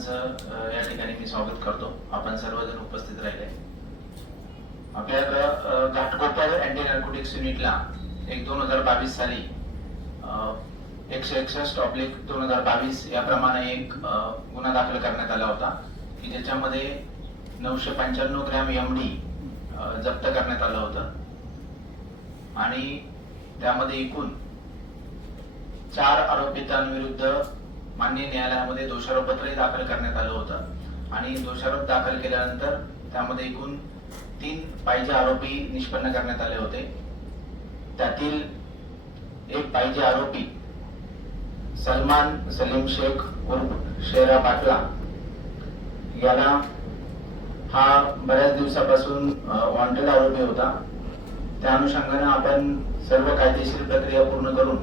सर्वांचं या ठिकाणी मी स्वागत करतो. आपण सर्वजण उपस्थित राहिले. आपल्याकडं घाटकोपर अँटी नार्कोटिक्स युनिटला एक दोन हजार बावीस साली एकशे एकसष्ट ऑब्लिक दोन हजार बावीस याप्रमाणे एक गुन्हा दाखल करण्यात आला होता की ज्याच्यामध्ये नऊशे पंच्याण्णव ग्रॅम एमडी जप्त करण्यात आलं होतं. आणि त्यामध्ये एकूण चार आरोपितांविरुद्ध मान्य न्यायालयामध्ये दोषारोपत्रही दाखल करण्यात आलं होतं. आणि दोषारोप दाखल केल्यानंतर त्यामध्ये एकूण तीन पाहिजे आरोपी निष्पन्न करण्यात आले होते. त्यातील एक पाहिजे आरोपी सलमान सलीम शेख उर्फ शेरा पाटला. याला हा बऱ्याच दिवसापासून वॉन्टेड आरोपी होता. त्या अनुषंगाने आपण सर्व कायदेशीर प्रक्रिया पूर्ण करून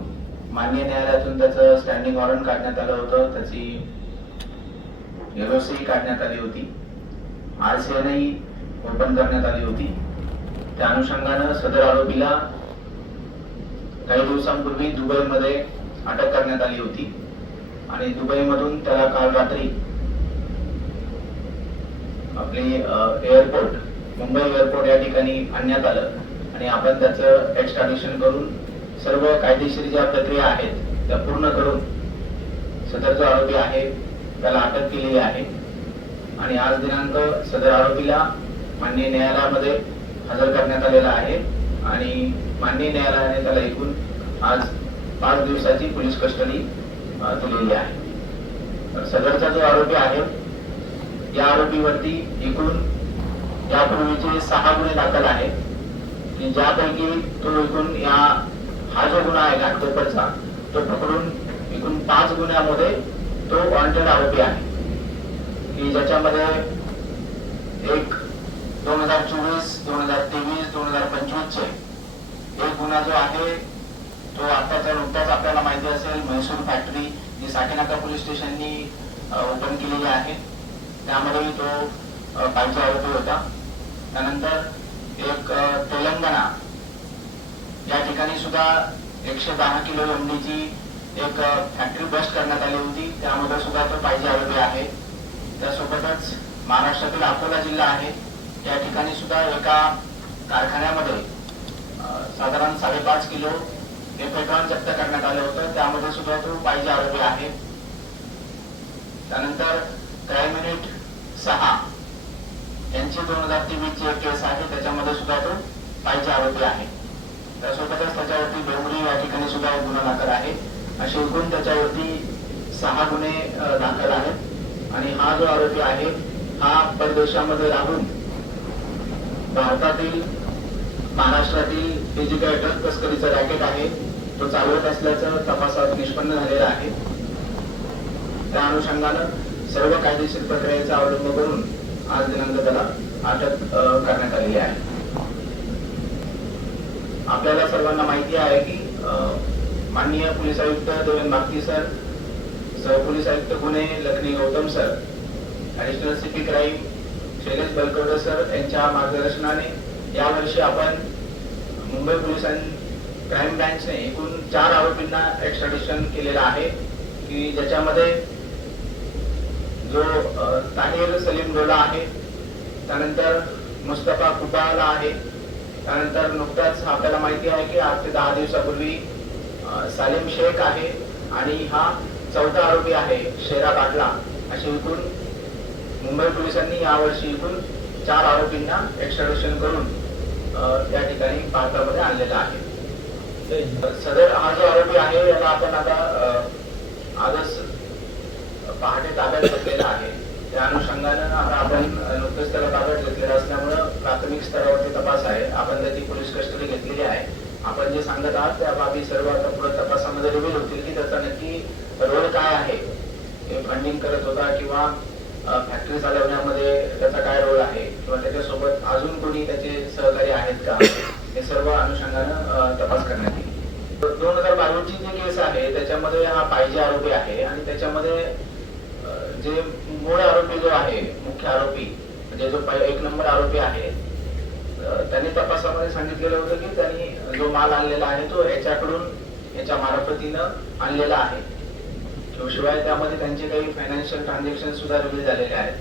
मान्य न्यायालयातून त्याचं स्टँडिंग वॉरंट काढण्यात आलं होतं. त्याची एलओसी काढण्यात आली होती. आरसीएनही ओपन करण्यात आली होती. त्या अनुषंगानं सदर आरोपीला काही दिवसांपूर्वी दुबईमध्ये अटक करण्यात आली होती. आणि दुबईमधून त्याला काल रात्री आपली एअरपोर्ट मुंबई एअरपोर्ट या ठिकाणी आणण्यात आलं. आणि आपण त्याचं एक्स्ट्राडिशन करून सर्व कायदेशीर ज्या प्रक्रिया आहेत त्या पूर्ण करून सदर जो आरोपी आहे त्याला अटक केलेली आहे. आणि आज दिनांक सदर आरोपीला माननीय न्यायालयामध्ये हजर करण्यात आलेला आहे. आणि माननीय न्यायालयाने त्याला एकूण आज पाच दिवसाची पोलीस कस्टडी दिलेली आहे. तर सदरचा जो आरोपी आहे या आरोपीवरती एकूण यापूर्वीचे सहा गुन्हे दाखल आहेत. की ज्यापैकी तो एकूण या हा जो गुन्हा आहे घाटकोपरचा तो पकडून एकूण पाच गुन्ह्यामध्ये तो वॉन्टेड आरोपी आहे. की ज्याच्यामध्ये एक दोन हजार चोवीस दोन हजार तेवीस दोन हजार पंचवीसचे एक गुन्हा जो आहे तो आताचा नुकताच आपल्याला माहिती असेल म्हैसूर फॅक्टरी जी साकीनाका पोलीस स्टेशननी ओपन केलेली आहे. त्यामध्ये तो पाहिजे आरोपी होता. त्यानंतर एक तेलंगणा या ठिकाणी सुद्धा एकशे दहा किलो एमडीची एक फॅक्टरी बस्ट करण्यात आली होती. त्यामध्ये सुद्धा तो पाहिजे आरोपी आहे. त्यासोबतच महाराष्ट्रातील अकोला जिल्हा आहे. त्या ठिकाणी सुद्धा एका कारखान्यामध्ये साधारण साडेपाच किलो हे पेट्रोल जप्त करण्यात आलं होतं. त्यामध्ये सुद्धा तो पाहिजे आरोपी आहे. त्यानंतर क्राईम युनिट सहा यांची दोन हजार तेवीसची एक केस आहे. त्याच्यामध्ये सुद्धा तो पाहिजे आरोपी आहे. त्यासोबतच त्याच्यावरती डोंगरी या ठिकाणी सुद्धा गुन्हा दाखल आहे. असे एकूण त्याच्यावरती सहा गुन्हे दाखल आहेत. आणि हा जो आरोपी आहे हा परदेशामध्ये राहून भारतातील महाराष्ट्रातील हे जे काही ड्रग तस्करीचं रॅकेट आहे तो चालवत असल्याचं तपासात निष्पन्न झालेलं आहे. त्या अनुषंगानं सर्व कायदेशीर प्रक्रियेचा अवलंब करून आज दिनांक त्याला अटक करण्यात आलेली आहे. आपल्याला सर्वांना माहिती आहे की माननीय पोलीस आयुक्त देवेंद्र मागती सर पोलीस आयुक्त गुन्हे Lakhmi Gautam sir additional city crime Shailesh Balkawade sir यांच्या मार्गदर्शनाने यावर्षी आपण मुंबई पोलिसांनी क्राईम ब्रँचने एकूण चार आरोपींना एक्स्ट्रॅडिशन केलेलं आहे की ज्याच्यामध्ये जो ताहिर सलीम डोला आहे त्यानंतर मुस्तफा कुटाला आहे त्यानंतर नुकताच आपल्याला माहिती आहे की आठ ते दहा दिवसापूर्वी अ, सालीम शेख आहे आणि हा चौथा आरोपी आहे शेरा बाटला. असे एकूण मुंबई पोलिसांनी यावर्षी एकूण चार आरोपींना एक्स्ट्राडिशन करून त्या ठिकाणी भारतामध्ये आणलेला आहे. सदर हा जो आरोपी आहे याला आपण आता आजच पहाटे ताब्यात घेतलेला आहे. त्या अनुषंगानं आता आपण नुकतंच त्याला ताब्यात घेतलेलं असल्यामुळे प्राथमिक स्तरावरती तपास आहे. आपण त्याची पोलीस कस्टडी घेतलेली आहे. आपण जे सांगत आहात त्या बाबी सर्व आता पुढे तपासामध्ये रिव्हील होतील की त्याचा नक्की रोल काय आहे. ते फंडिंग करत होता किंवा फॅक्टरी चालवण्यामध्ये त्याचा काय रोल आहे? किंवा त्याच्यासोबत अजून कोणी त्याचे सहकारी आहेत का? हे सर्व अनुषंगानं तपास करण्यात येईल. दोन हजार बावीसची जी केस आहे त्याच्यामध्ये हा पाहिजे आरोपी आहे आणि त्याच्यामध्ये जे मूळ आरोपी जो आहे मुख्य आरोपी म्हणजे जो एक नंबर आरोपी आहे तपासामध्ये सांगितलेलं होतं की त्यांनी जो माल आणलेला आहे तो याच्याकडून याच्या मार्फतीनं आणलेला आहे. शिवाय त्यामध्ये त्यांचे काही फायनान्शियल ट्रान्झॅक्शन सुद्धा रिव्हील झालेले आहेत.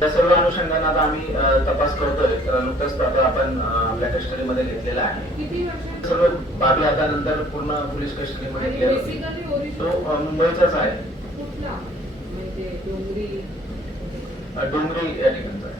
त्या सर्व अनुषंगाने आता आम्ही तपास करतोय. नुकतंच आता आपण आपल्या कस्टडीमध्ये घेतलेला आहे. सर्व बाबी आता नंतर पूर्ण पोलीस कस्टडीमध्ये. बेसिकली तो मुंबईचाच आहे. म्हणजे डोंगरी. या ठिकाणचा